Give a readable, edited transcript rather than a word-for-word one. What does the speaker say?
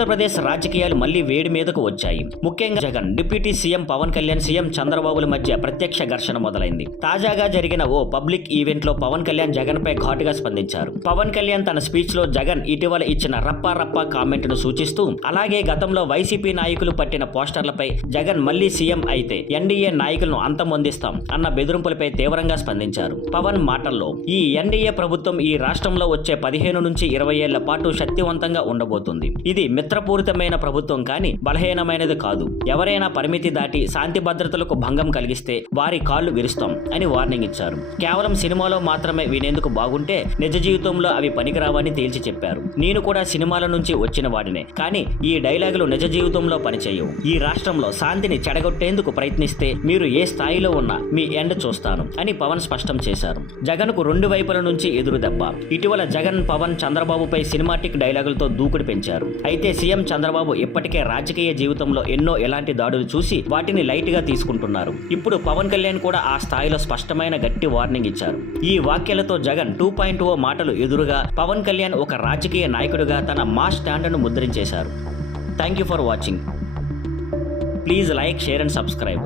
ఆంధ్రప్రదేశ్ రాజకీయాలు మళ్లీ వేడి మీదకు వచ్చాయి. ముఖ్యంగా Jagan, deputy CM Pawan Kalyan, CM చంద్రబాబుల మధ్య ప్రత్యక్ష ఘర్షణ మొదలైంది. తాజాగా జరిగిన ఓ పబ్లిక్ ఈవెంట్ లో పవన్ కళ్యాణ్ జగన్ పై ఘాటుగా స్పందించారు. పవన్ కళ్యాణ్ తన స్పీచ్ లో జగన్ ఇటీవల ఇచ్చిన రప్పా రప్పా కామెంట్ ను సూచిస్తూ, అలాగే గతంలో వైసీపీ నాయకులు పట్టిన పోస్టర్లపై జగన్ మళ్లీ సీఎం అయితే ఎన్డీఏ నాయకులను అంతమొందిస్తాం అన్న బెదిరింపులపై తీవ్రంగా స్పందించారు. పవన్ మాటల్లో, ఈ ఎన్డీఏ ప్రభుత్వం ఈ రాష్ట్రంలో వచ్చే 15 నుంచి 20 ఏళ్ల పాటు శక్తివంతంగా ఉండబోతుంది. ఇది మిత్రపూరితమైన ప్రభుత్వం కానీ బలహీనమైనది కాదు. ఎవరైనా పరిమితి దాటి శాంతి భద్రతలకు భంగం కలిగిస్తే వారి కాళ్లు విరుస్తాం అని వార్నింగ్ ఇచ్చారు. కేవలం సినిమాలో మాత్రమే వినేందుకు బాగుంటే నిజ జీవితంలో అవి పనికిరావని తేల్చి చెప్పారు. నేను కూడా సినిమాల నుంచి వచ్చిన వాడినే, కానీ ఈ డైలాగులు నిజ జీవితంలో పనిచేయవు. ఈ రాష్ట్రంలో శాంతిని చెడగొట్టేందుకు ప్రయత్నిస్తే మీరు ఏ స్థాయిలో ఉన్నా మీ ఎండ్ చూస్తాను అని పవన్ స్పష్టం చేశారు. జగన్ కు 2 వైపుల నుంచి ఎదురు దెబ్బ. ఇటీవల జగన్, పవన్ చంద్రబాబుపై సినిమాటిక్ డైలాగులతో దూకుడు పెంచారు. అయితే సీఎం చంద్రబాబు ఇప్పటికే రాజకీయ జీవితంలో ఎన్నో ఎలాంటి దాడులు చూసి వాటిని లైట్ గా తీసుకుంటున్నారు. ఇప్పుడు పవన్ కళ్యాణ్ కూడా ఆ స్థాయిలో స్పష్టమైన గట్టి వార్నింగ్ ఇచ్చారు. ఈ వ్యాఖ్యలతో జగన్ 2.0 మాటలు ఎదురుగా పవన్ కళ్యాణ్ ఒక రాజకీయ నాయకుడిగా తన మాస్ స్టాండ్ను ముద్రించేశారు. Thank you for watching. Please like, share and subscribe.